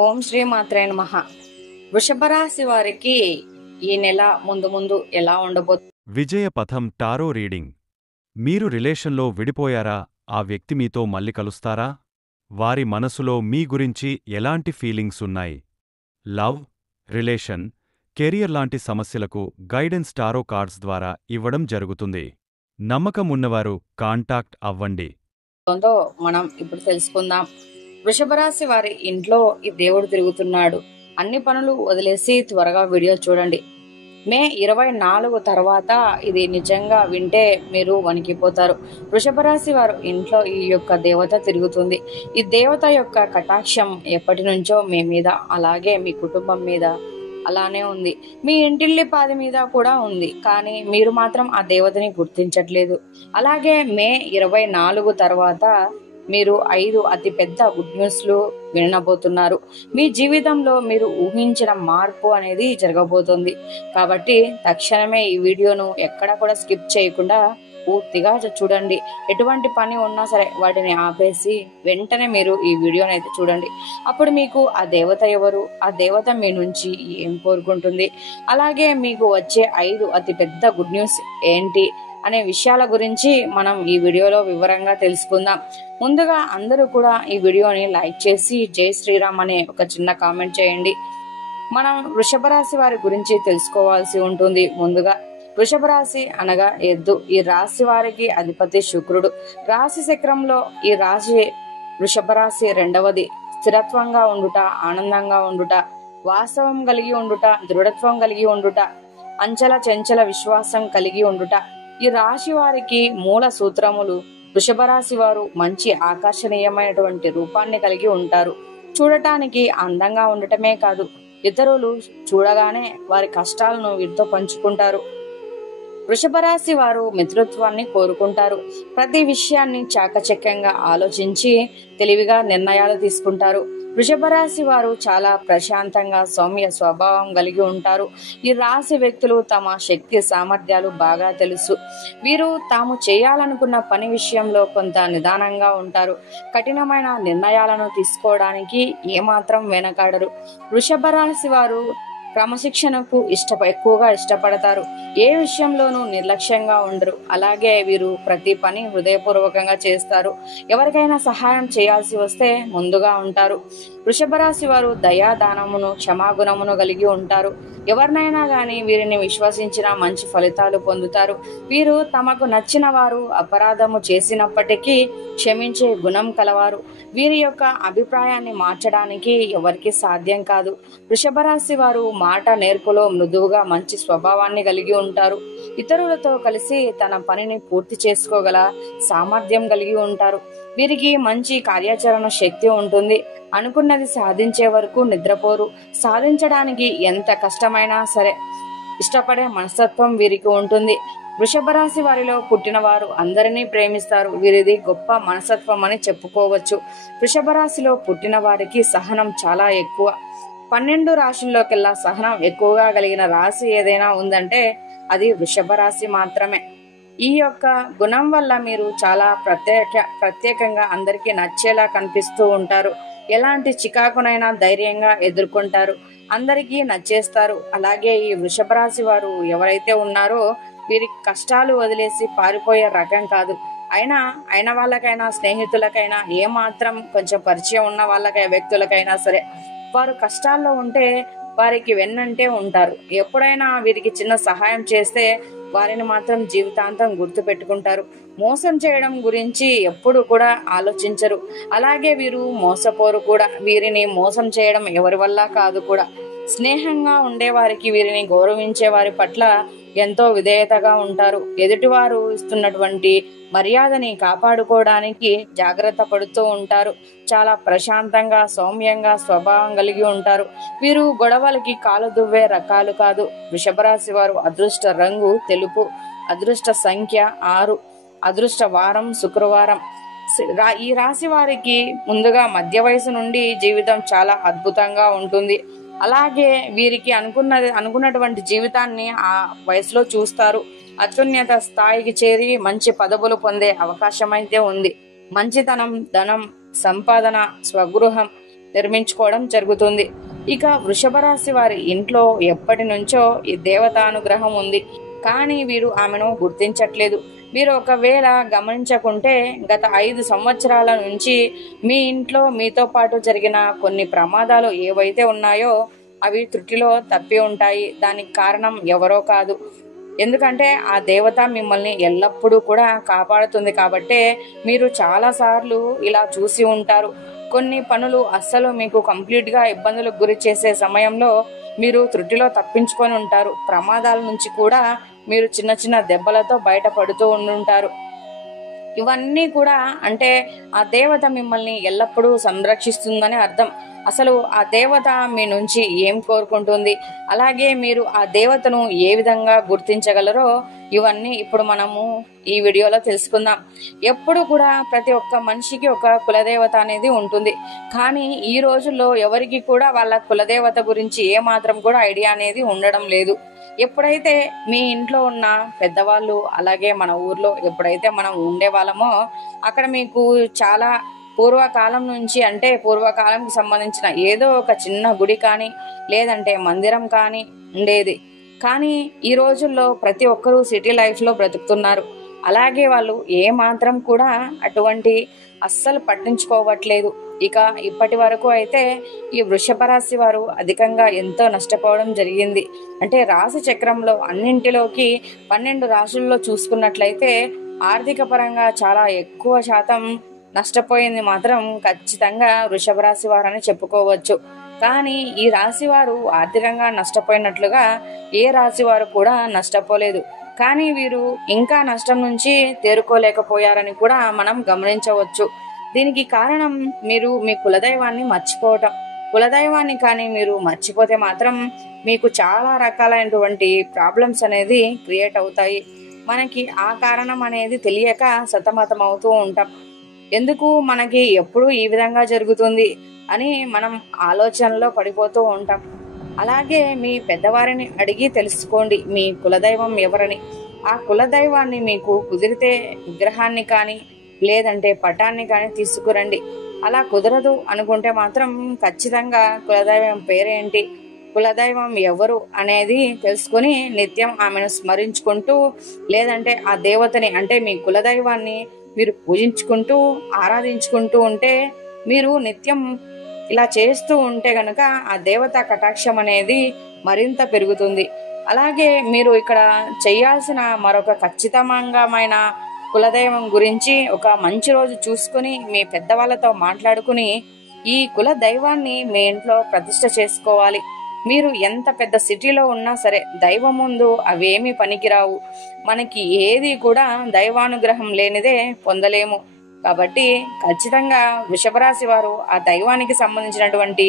ఓం శ్రీ మాత్రే నమః. వృషభ రాశి వారికి ఈ నెల ముందు ఎలా ఉండబోతుంది? విజయ పథం టారో రీడింగ్. మీరు రిలేషన్లో విడిపోయారా? ఆ వ్యక్తి మీతో మళ్ళీ కలుస్తారా? వారి మనసులో మీ గురించి ఎలాంటి ఫీలింగ్స్ ఉన్నాయి? లవ్, రిలేషన్, కెరియర్ లాంటి సమస్యలకు గైడెన్స్ టారో కార్డ్స్ ద్వారా ఇవ్వడం జరుగుతుంది. నమ్మకం ఉన్నవారు కాంటాక్ట్ అవ్వండి. మనం ఇప్పుడు తెలుసుకుందాం. వృషభ రాశి వారి ఇంట్లో ఈ దేవుడు తిరుగుతున్నాడు. అన్ని పనులు వదిలేసి త్వరగా వీడియో చూడండి. మే 24 తర్వాత ఇది నిజంగా వింటే మీరు వణికిపోతారు. వృషభ రాశి వారు ఇంట్లో ఈ యొక్క దేవత తిరుగుతుంది. ఈ దేవత యొక్క కటాక్షం ఎప్పటి నుంచో మీ మీద, అలాగే మీ కుటుంబం మీద అలానే ఉంది. మీ ఇంటిల్లిపాది మీద కూడా ఉంది. కానీ మీరు మాత్రం ఆ దేవతని గుర్తించట్లేదు. అలాగే మే 24 తర్వాత మీరు 5 అతి పెద్ద గుడ్ న్యూస్లు వినబోతున్నారు. మీ జీవితంలో మీరు ఊహించిన మార్పు అనేది జరగబోతుంది. కాబట్టి తక్షణమే ఈ వీడియోను ఎక్కడా కూడా స్కిప్ చేయకుండా పూర్తిగా చూడండి. ఎటువంటి పని ఉన్నా సరే వాటిని ఆపేసి వెంటనే మీరు ఈ వీడియోని అయితే చూడండి. అప్పుడు మీకు ఆ దేవత ఎవరు, ఆ దేవత మీ నుంచి ఏం కోరుకుంటుంది, అలాగే మీకు వచ్చే 5 అతి పెద్ద గుడ్ న్యూస్ ఏంటి అనే విషయాల గురించి మనం ఈ వీడియోలో వివరంగా తెలుసుకుందాం. ముందుగా అందరూ కూడా ఈ వీడియోని లైక్ చేసి జై శ్రీరామ్ అనే ఒక చిన్న కామెంట్ చేయండి. మనం వృషభ రాశి వారి గురించి తెలుసుకోవాల్సి ఉంటుంది. ముందుగా వృషభ రాశి అనగా ఎద్దు. ఈ రాశి వారికి అధిపతి శుక్రుడు. రాశి చక్రంలో ఈ రాశి వృషభ రాశి రెండవది. స్థిరత్వంగా ఉండుట, ఆనందంగా ఉండుట, వాస్తవం కలిగి ఉండుట, దృఢత్వం కలిగి ఉండుట, అంచల చెంచల విశ్వాసం కలిగి ఉండుట ఈ రాశి వారికి మూల సూత్రములు. వృషభ రాశి వారు మంచి ఆకర్షణీయమైనటువంటి రూపాన్ని కలిగి ఉంటారు. చూడటానికి అందంగా ఉండటమే కాదు, ఇతరులు చూడగానే వారి కష్టాలను వీరితో పంచుకుంటారు. వృషభ రాశి వారు మిత్రత్వాన్ని కోరుకుంటారు. ప్రతి విషయాన్ని చాకచక్యంగా ఆలోచించి తెలివిగా నిర్ణయాలు తీసుకుంటారు. వృషభ రాశి వారు చాలా ప్రశాంతంగా సౌమ్య స్వభావం కలిగి ఉంటారు. ఈ రాశి వ్యక్తులు తమ శక్తి సామర్థ్యాలు బాగా తెలుసు. వీరు తాము చేయాలనుకున్న పని విషయంలో కొంత నిదానంగా ఉంటారు. కఠినమైన నిర్ణయాలను తీసుకోవడానికి ఏమాత్రం వెనకాడరు. వృషభ రాశి వారు క్రమశిక్షణకు ఎక్కువగా ఇష్టపడతారు. ఏ విషయంలోనూ నిర్లక్ష్యంగా ఉండరు. అలాగే వీరు ప్రతి పని హృదయపూర్వకంగా చేస్తారు. ఎవరికైనా సహాయం చేయాల్సి వస్తే ముందుగా ఉంటారు. వృషభ రాశి వారు దయాదానమును, క్షమాగుణమును కలిగి ఉంటారు. ఎవరినైనా గాని వీరిని విశ్వసించిన మంచి ఫలితాలు పొందుతారు. వీరు తమకు నచ్చిన వారు అపరాధము చేసినప్పటికీ క్షమించే గుణం కలవారు. వీరి యొక్క అభిప్రాయాన్ని మార్చడానికి ఎవరికి సాధ్యం కాదు. వృషభ రాశి వారు మాట నేర్పులో మృదువుగా మంచి స్వభావాన్ని కలిగి ఉంటారు. ఇతరులతో కలిసి తన పనిని పూర్తి చేసుకోగల సామర్థ్యం కలిగి ఉంటారు. వీరికి మంచి కార్యాచరణ శక్తి ఉంటుంది. అనుకున్నది సాధించే వరకు నిద్రపోరు. సాధించడానికి ఎంత కష్టమైనా సరే ఇష్టపడే మనస్తత్వం వీరికి ఉంటుంది. వృషభ రాశి వారిలో పుట్టిన వారు అందరినీ ప్రేమిస్తారు. వీరిది గొప్ప మనస్తత్వం అని చెప్పుకోవచ్చు. వృషభ రాశిలో పుట్టిన వారికి సహనం చాలా ఎక్కువ. 12 రాశుల్లోకెల్లా సహనం ఎక్కువగా కలిగిన రాశి ఏదైనా ఉందంటే అది వృషభ రాశి మాత్రమే. ఈ యొక్క గుణం వల్ల మీరు చాలా ప్రత్యేకంగా అందరికీ నచ్చేలా కనిపిస్తూ ఉంటారు. ఎలాంటి చికాకునైనా ధైర్యంగా ఎదుర్కొంటారు. అందరికీ నచ్చేస్తారు. అలాగే ఈ వృషభ రాశి వారు ఎవరైతే ఉన్నారో వీరికి కష్టాలు వదిలేసి పారిపోయే రకం కాదు. అయిన వాళ్ళకైనా, స్నేహితులకైనా, ఏమాత్రం కొంచెం పరిచయం ఉన్న వ్యక్తులకైనా సరే వారు కష్టాల్లో ఉంటే వారికి వెన్నంటే ఉంటారు. ఎప్పుడైనా వీరికి చిన్న సహాయం చేస్తే వారిని మాత్రం జీవితాంతం గుర్తు పెట్టుకుంటారు. మోసం చేయడం గురించి ఎప్పుడు కూడా ఆలోచించరు. అలాగే వీరు మోసపోరు కూడా. వీరిని మోసం చేయడం ఎవరి వల్ల కాదు కూడా. స్నేహంగా ఉండే వారికి, వీరిని గౌరవించే వారి పట్ల ఎంతో విధేయతగా ఉంటారు. ఎదుటివారు ఇస్తున్నటువంటి మర్యాదని కాపాడుకోవడానికి జాగ్రత్త పడుతూ ఉంటారు. చాలా ప్రశాంతంగా, సౌమ్యంగా స్వభావం కలిగి ఉంటారు. వీరు గొడవలకి కాలు దువ్వే రకాలు కాదు. వృషభ రాశి వారు అదృష్ట రంగు తెలుపు, అదృష్ట సంఖ్య 6, అదృష్ట వారం శుక్రవారం. ఈ రాశి వారికి ముందుగా మధ్య వయసు నుండి జీవితం చాలా అద్భుతంగా ఉంటుంది. అలాగే వీరికి అనుకున్నటువంటి జీవితాన్ని ఆ వయసులో చూస్తారు. అత్యున్నత స్థాయికి చేరి మంచి పదవులు పొందే అవకాశం అయితే ఉంది. మంచితనం, ధనం, సంపాదన, స్వగృహం నిర్మించుకోవడం జరుగుతుంది. ఇక వృషభ రాశి వారి ఇంట్లో ఎప్పటి నుంచో ఈ దేవతానుగ్రహం ఉంది, కానీ వీరు ఆమెను గుర్తించట్లేదు. మీరు ఒకవేళ గమనించకుంటే గత 5 సంవత్సరాల నుంచి మీ ఇంట్లో మీతో పాటు జరిగిన కొన్ని ప్రమాదాలు ఏవైతే ఉన్నాయో అవి త్రుటిలో తప్పి ఉంటాయి. దానికి కారణం ఎవరో కాదు, ఎందుకంటే ఆ దేవత మిమ్మల్ని ఎల్లప్పుడూ కూడా కాపాడుతుంది. కాబట్టే మీరు చాలా సార్లు ఇలా చూసి ఉంటారు. కొన్ని పనులు అస్సలు మీకు కంప్లీట్ గా ఇబ్బందులకు గురి చేసే సమయంలో మీరు త్రుటిలో తప్పించుకొని ఉంటారు. ప్రమాదాల నుంచి కూడా మీరు చిన్న చిన్న దెబ్బలతో బయటపడుతూ ఉండుంటారు. ఇవన్నీ కూడా అంటే ఆ దేవత మిమ్మల్ని ఎల్లప్పుడూ సంరక్షిస్తుందని అర్థం. అసలు ఆ దేవత మీ నుంచి ఏం కోరుకుంటుంది, అలాగే మీరు ఆ దేవతను ఏ విధంగా గుర్తించగలరో ఇవన్నీ ఇప్పుడు మనము ఈ వీడియోలో తెలుసుకుందాం. ఎప్పుడు కూడా ప్రతి ఒక్క మనిషికి ఒక కులదేవత అనేది ఉంటుంది, కానీ ఈ రోజుల్లో ఎవరికి కూడా వాళ్ళ కులదేవత గురించి ఏ మాత్రం కూడా ఐడియా అనేది ఉండడం లేదు. ఎప్పుడైతే మీ ఇంట్లో ఉన్న పెద్దవాళ్ళు అలాగే మన ఊర్లో ఎప్పుడైతే మనం ఉండే వాళ్ళమో అక్కడ మీకు చాలా పూర్వకాలం నుంచి అంటే పూర్వకాలంకి సంబంధించిన ఏదో ఒక చిన్న గుడి కానీ లేదంటే మందిరం కానీ ఉండేది. కానీ ఈ రోజుల్లో ప్రతి ఒక్కరూ సిటీ లైఫ్ లో బ్రతుకుతున్నారు. అలాగే వాళ్ళు ఏ మాత్రం కూడా అటువంటి అస్సలు పట్టించుకోవట్లేదు. ఇక ఇప్పటి వరకు అయితే ఈ వృషభ రాశి వారు అధికంగా ఎంతో నష్టపోవడం జరిగింది. అంటే రాశి చక్రంలో అన్నింటిలోకి 12 రాశుల్లో చూసుకున్నట్లయితే ఆర్థిక పరంగా చాలా ఎక్కువ శాతం నష్టపోయింది మాత్రం ఖచ్చితంగా వృషభ రాశి వారని చెప్పుకోవచ్చు. కానీ ఈ రాశి వారు ఆర్థికంగా నష్టపోయినట్లుగా ఏ రాశి వారు కూడా నష్టపోలేదు. కానీ వీరు ఇంకా నష్టం నుంచి తేరుకోలేకపోయారని కూడా మనం గమనించవచ్చు. దీనికి కారణం మీరు మీ కులదైవాన్ని మర్చిపోవటం. కులదైవాన్ని కానీ మీరు మర్చిపోతే మాత్రం మీకు చాలా రకాలైనటువంటి ప్రాబ్లమ్స్ అనేది క్రియేట్ అవుతాయి. మనకి ఆ కారణం అనేది తెలియక సతమతం అవుతూ ఉంటాం. ఎందుకు మనకి ఎప్పుడు ఈ విధంగా జరుగుతుంది అని మనం ఆలోచనలో పడిపోతూ ఉంటాం. అలాగే మీ పెద్దవారిని అడిగి తెలుసుకోండి మీ కులదైవం ఎవరని. ఆ కులదైవాన్ని మీకు కుదిరితే విగ్రహాన్ని కానీ లేదంటే పటాన్ని కానీ తీసుకురండి. అలా కుదరదు అనుకుంటే మాత్రం ఖచ్చితంగా కులదైవం పేరేంటి, కులదైవం ఎవరు అనేది తెలుసుకుని నిత్యం ఆమెను స్మరించుకుంటూ లేదంటే ఆ దేవతని అంటే మీ కులదైవాన్ని మీరు పూజించుకుంటూ ఆరాధించుకుంటూ ఉంటే మీరు నిత్యం ఇలా చేస్తూ ఉంటే గనక ఆ దేవత కటాక్షం అనేది మరింత పెరుగుతుంది. అలాగే మీరు ఇక్కడ చేయాల్సిన మరొక ఖచ్చితమైన కులదైవం గురించి ఒక మంచి రోజు చూసుకుని మీ పెద్దవాళ్ళతో మాట్లాడుకుని ఈ కుల దైవాన్ని మీ ఇంట్లో ప్రతిష్ఠ చేసుకోవాలి. మీరు ఎంత పెద్ద సిటీలో ఉన్నా సరే దైవం ముందు అవేమీ పనికిరావు. మనకి ఏది కూడా దైవానుగ్రహం లేనిదే పొందలేము. కాబట్టి ఖచ్చితంగా వృషభ రాశి వారు ఆ దైవానికి సంబంధించినటువంటి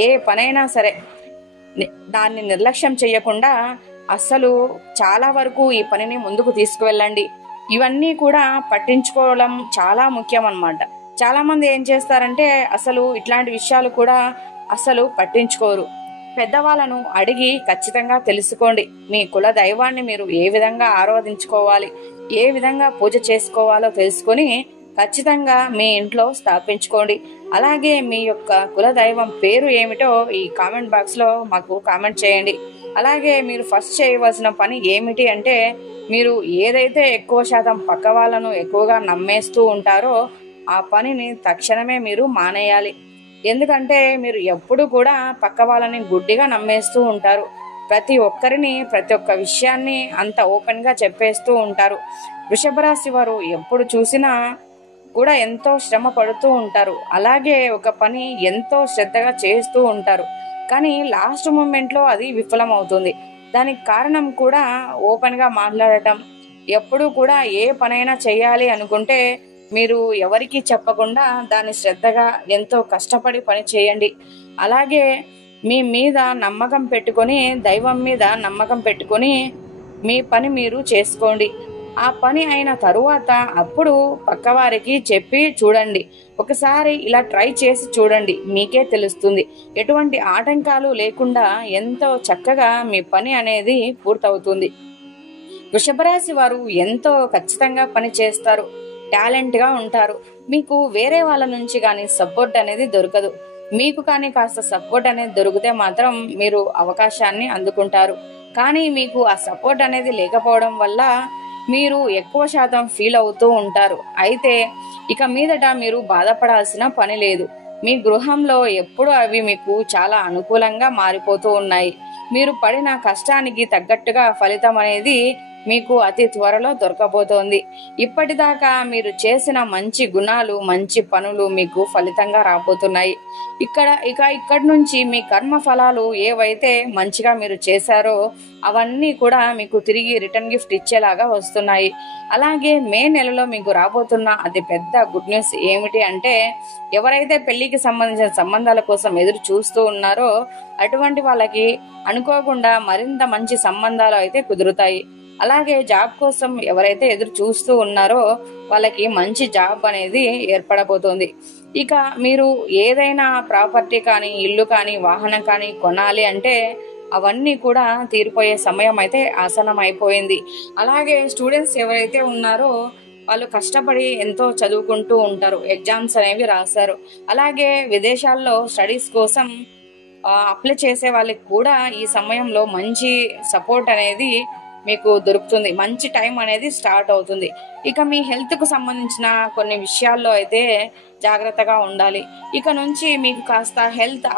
ఏ పనైనా సరే దాన్ని నిర్లక్ష్యం చేయకుండా అస్సలు చాలా వరకు ఈ పనిని ముందుకు తీసుకువెళ్ళండి. ఇవన్నీ కూడా పట్టించుకోవడం చాలా ముఖ్యం అన్నమాట. చాలా మంది ఏం చేస్తారంటే అసలు ఇట్లాంటి విషయాలు కూడా అసలు పట్టించుకోరు. పెద్దవాళ్ళను అడిగి ఖచ్చితంగా తెలుసుకోండి. మీ కుల దైవాన్ని మీరు ఏ విధంగా ఆరాధించుకోవాలి, ఏ విధంగా పూజ చేసుకోవాలో తెలుసుకొని ఖచ్చితంగా మీ ఇంట్లో స్థాపించుకోండి. అలాగే మీ యొక్క కుల దైవం పేరు ఏమిటో ఈ కామెంట్ బాక్స్ లో మాకు కామెంట్ చేయండి. అలాగే మీరు ఫస్ట్ చేయవలసిన పని ఏమిటి అంటే మీరు ఏదైతే ఎక్కువ శాతం పక్క వాళ్ళను ఎక్కువగా నమ్మేస్తూ ఉంటారో ఆ పనిని తక్షణమే మీరు మానేయాలి. ఎందుకంటే మీరు ఎప్పుడు కూడా పక్క వాళ్ళని గుడ్డిగా నమ్మేస్తూ ఉంటారు. ప్రతి ఒక్కరిని ప్రతి ఒక్క విషయాన్ని అంత ఓపెన్ గా చెప్పేస్తూ ఉంటారు. వృషభ రాశి వారు ఎప్పుడు చూసినా కూడా ఎంతో శ్రమ పడుతూ ఉంటారు. అలాగే ఒక పని ఎంతో శ్రద్ధగా చేస్తూ ఉంటారు. కానీ లాస్ట్ మూమెంట్ లో అది విఫలం అవుతుంది. దానికి కారణం కూడా ఓపెన్ గా మాట్లాడటం. ఎప్పుడు కూడా ఏ పనైనా చేయాలి అనుకుంటే మీరు ఎవరికి చెప్పకుండా దాన్ని శ్రద్ధగా ఎంతో కష్టపడి పని చేయండి. అలాగే మీ మీద నమ్మకం పెట్టుకొని దైవం మీద నమ్మకం పెట్టుకొని మీ పని మీరు చేసుకోండి. ఆ పని అయిన తరువాత అప్పుడు పక్కవారికి చెప్పి చూడండి. ఒకసారి ఇలా ట్రై చేసి చూడండి, మీకే తెలుస్తుంది. ఎటువంటి ఆటంకాలు లేకుండా ఎంతో చక్కగా మీ పని అనేది పూర్తవుతుంది. వృషభ రాశి వారు ఎంతో ఖచ్చితంగా పని చేస్తారు, టాలెంట్ గా ఉంటారు. మీకు వేరే వాళ్ళ నుంచి కానీ సపోర్ట్ అనేది దొరకదు. మీకు కానీ కాస్త సపోర్ట్ అనేది దొరికితే మాత్రం మీరు అవకాశాన్ని అందుకుంటారు. కానీ మీకు ఆ సపోర్ట్ అనేది లేకపోవడం వల్ల మీరు ఎక్కువ శాతం ఫీల్ అవుతూ ఉంటారు. అయితే ఇక మీదట మీరు బాధపడాల్సిన పని లేదు. మీ గృహంలో ఎప్పుడు అవి మీకు చాలా అనుకూలంగా మారిపోతూ ఉన్నాయి. మీరు పడిన కష్టానికి తగ్గట్టుగా ఫలితం అనేది మీకు అతి త్వరలో దొరకబోతోంది. ఇప్పటిదాకా మీరు చేసిన మంచి గుణాలు, మంచి పనులు మీకు ఫలితంగా రాబోతున్నాయి. ఇక్కడి నుంచి మీ కర్మ ఫలాలు ఏవైతే మంచిగా మీరు చేశారో అవన్నీ కూడా మీకు తిరిగి రిటర్న్ గిఫ్ట్ ఇచ్చేలాగా వస్తున్నాయి. అలాగే మే నెలలో మీకు రాబోతున్న అతి పెద్ద గుడ్ న్యూస్ ఏమిటి అంటే, ఎవరైతే పెళ్లికి సంబంధించిన సంబంధాల కోసం ఎదురు చూస్తూ ఉన్నారో అటువంటి వాళ్ళకి అనుకోకుండా మరింత మంచి సంబంధాలు అయితే కుదురుతాయి. అలాగే జాబ్ కోసం ఎవరైతే ఎదురు చూస్తూ ఉన్నారో వాళ్ళకి మంచి జాబ్ అనేది ఏర్పడబోతోంది. ఇక మీరు ఏదైనా ప్రాపర్టీ కానీ, ఇల్లు కానీ, వాహనం కానీ కొనాలి అంటే అవన్నీ కూడా తీరిపోయే సమయం అయితే ఆసనం అయిపోయింది. అలాగే స్టూడెంట్స్ ఎవరైతే ఉన్నారో వాళ్ళు కష్టపడి ఎంతో చదువుకుంటూ ఉంటారు, ఎగ్జామ్స్ అనేవి రాస్తారు. అలాగే విదేశాల్లో స్టడీస్ కోసం అప్లై చేసే వాళ్ళకి కూడా ఈ సమయంలో మంచి సపోర్ట్ అనేది మీకు దొరుకుతుంది. మంచి టైం అనేది స్టార్ట్ అవుతుంది. ఇక మీ హెల్త్ కు సంబంధించిన కొన్ని విషయాల్లో అయితే జాగ్రత్తగా ఉండాలి. ఇక నుంచి మీకు కాస్త హెల్త్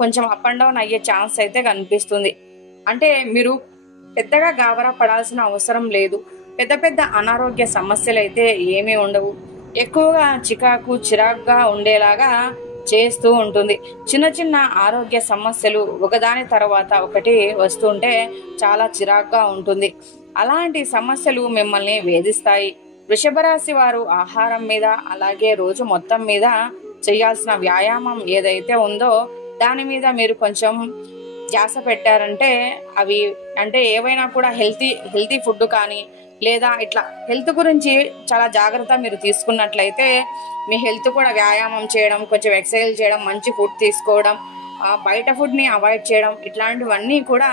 కొంచెం అప్ అండ్ డౌన్ అయ్యే ఛాన్స్ అయితే కనిపిస్తుంది. అంటే మీరు పెద్దగా గాబరా పడాల్సిన అవసరం లేదు. పెద్ద పెద్ద అనారోగ్య సమస్యలు అయితే ఏమీ ఉండవు. ఎక్కువగా చిరాకుగా ఉండేలాగా చేస్తూ ఉంటుంది. చిన్న చిన్న ఆరోగ్య సమస్యలు ఒకదాని తర్వాత ఒకటి వస్తుంటే చాలా చిరాకుగా ఉంటుంది. అలాంటి సమస్యలు మిమ్మల్ని వేధిస్తాయి. వృషభ రాశి వారు ఆహారం మీద, అలాగే రోజు మొత్తం మీద చేయాల్సిన వ్యాయామం ఏదైతే ఉందో దాని మీద మీరు కొంచెం ధ్యాస పెట్టారంటే అవి అంటే ఏవైనా కూడా హెల్తీ ఫుడ్ కానీ, లేదా ఇట్లా హెల్త్ గురించి చాలా జాగ్రత్త మీరు తీసుకున్నట్లయితే మీ హెల్త్ కూడా వ్యాయామం చేయడం, కొంచెం ఎక్సర్సైజ్ చేయడం, మంచి ఫుడ్ తీసుకోవడం, బయట ఫుడ్ని అవాయిడ్ చేయడం, ఇట్లాంటివన్నీ కూడా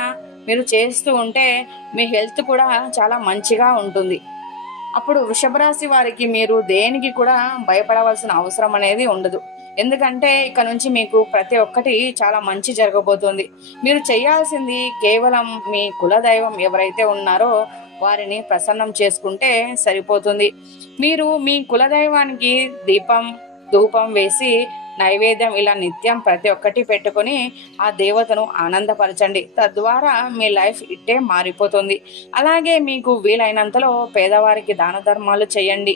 మీరు చేస్తూ ఉంటే మీ హెల్త్ కూడా చాలా మంచిగా ఉంటుంది. అప్పుడు వృషభ రాశి వారికి మీరు దేనికి కూడా భయపడవలసిన అవసరం అనేది ఉండదు. ఎందుకంటే ఇక నుంచి మీకు ప్రతి ఒక్కటి చాలా మంచి జరగబోతుంది. మీరు చేయాల్సింది కేవలం మీ కులదైవం ఎవరైతే ఉన్నారో వారిని ప్రసన్నం చేసుకుంటే సరిపోతుంది. మీరు మీ కులదైవానికి దీపం, ధూపం వేసి నైవేద్యం ఇలా నిత్యం ప్రతి ఒక్కటి పెట్టుకొని ఆ దేవతను ఆనందపరచండి. తద్వారా మీ లైఫ్ ఇట్టే మారిపోతుంది. అలాగే మీకు వీలైనంతలో పేదవారికి దాన ధర్మాలు చేయండి.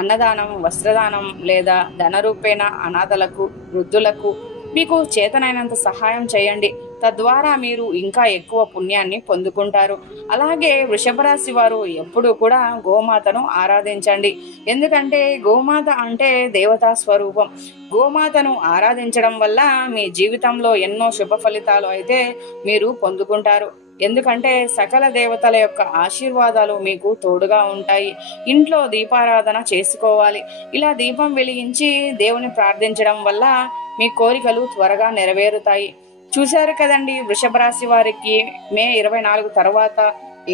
అన్నదానం, వస్త్రదానం లేదా ధన రూపేణ అనాథలకు, వృద్ధులకు మీకు చేతనైనంత సహాయం చేయండి. తద్వారా మీరు ఇంకా ఎక్కువ పుణ్యాన్ని పొందుకుంటారు. అలాగే వృషభ రాశి వారు ఎప్పుడు కూడా గోమాతను ఆరాధించండి. ఎందుకంటే గోమాత అంటే దేవతా స్వరూపం. గోమాతను ఆరాధించడం వల్ల మీ జీవితంలో ఎన్నో శుభ ఫలితాలు అయితే మీరు పొందుకుంటారు. ఎందుకంటే సకల దేవతల యొక్క ఆశీర్వాదాలు మీకు తోడుగా ఉంటాయి. ఇంట్లో దీపారాధన చేసుకోవాలి. ఇలా దీపం వెలిగించి దేవుని ప్రార్థించడం వల్ల మీ కోరికలు త్వరగా నెరవేరుతాయి. చూశారు కదండి, వృషభ రాశి వారికి మే 24 తర్వాత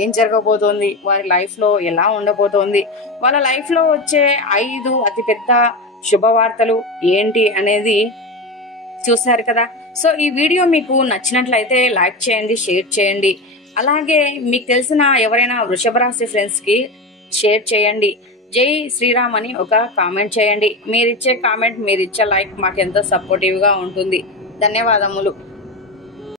ఏం జరగబోతోంది, వారి లైఫ్ లో ఎలా ఉండబోతోంది, వాళ్ళ లైఫ్ లో వచ్చే 5 అతిపెద్ద శుభవార్తలు ఏంటి అనేది చూశారు కదా. సో ఈ వీడియో మీకు నచ్చినట్లయితే లైక్ చేయండి, షేర్ చేయండి. అలాగే మీకు తెలిసిన ఎవరైనా వృషభ రాశి ఫ్రెండ్స్ కి షేర్ చేయండి. జై శ్రీరామ్ అని ఒక కామెంట్ చేయండి. మీరిచ్చే కామెంట్, మీరిచ్చే లైక్ మాకెంతో సపోర్టివ్ గా ఉంటుంది. ధన్యవాదములు.